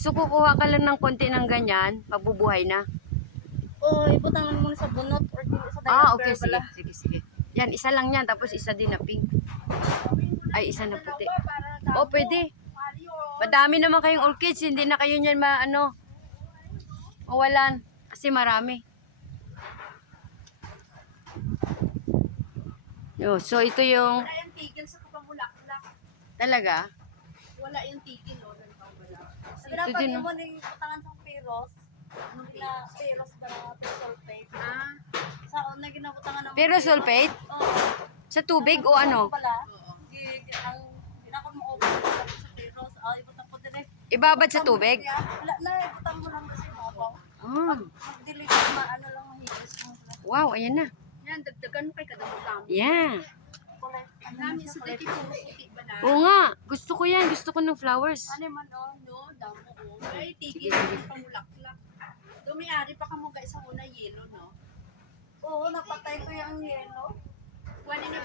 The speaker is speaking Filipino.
So, kukuha ka lang ng konti ng ganyan, mabubuhay na. O, ibutang lang muna sa bunot or sa diaper. Okay, sige, sige, sige. Yan, isa lang yan, tapos isa din na pink. Ay, isa na puti. Pwede. Madami naman kayong orchids, hindi na kayo niyan mawalan. Kasi marami. So, ito yung... Wala yung tigil sa kapamulaklak. Talaga? Wala yung tigil, o. Sabi Ito na, pag din, mo na yung butangan sa peros, peros ba na sulfate? Sa una ginabutangan ng Pero sulfate? Sa tubig o ano? Ginakon mo over sa peros. Ibutang ko din eh. Ibabad sa tubig? Wala na, ibutang mo lang kasi mabaw. Ah, Mag-delete ano lang mahigis mo. wow, ayan na. Yan, dagdagan mo kay kadamutang. Yeah. Namin sa dati puro puti ba na? Oo nga, gusto ko yan. Gusto ko ng flowers. Ano man no, damo o. Ay, tigil Sige, sige. yung pamulaklak. Dumiari pa ka mo guys sa una yellow, no? Oo, napatay ko yung yellow. Wala na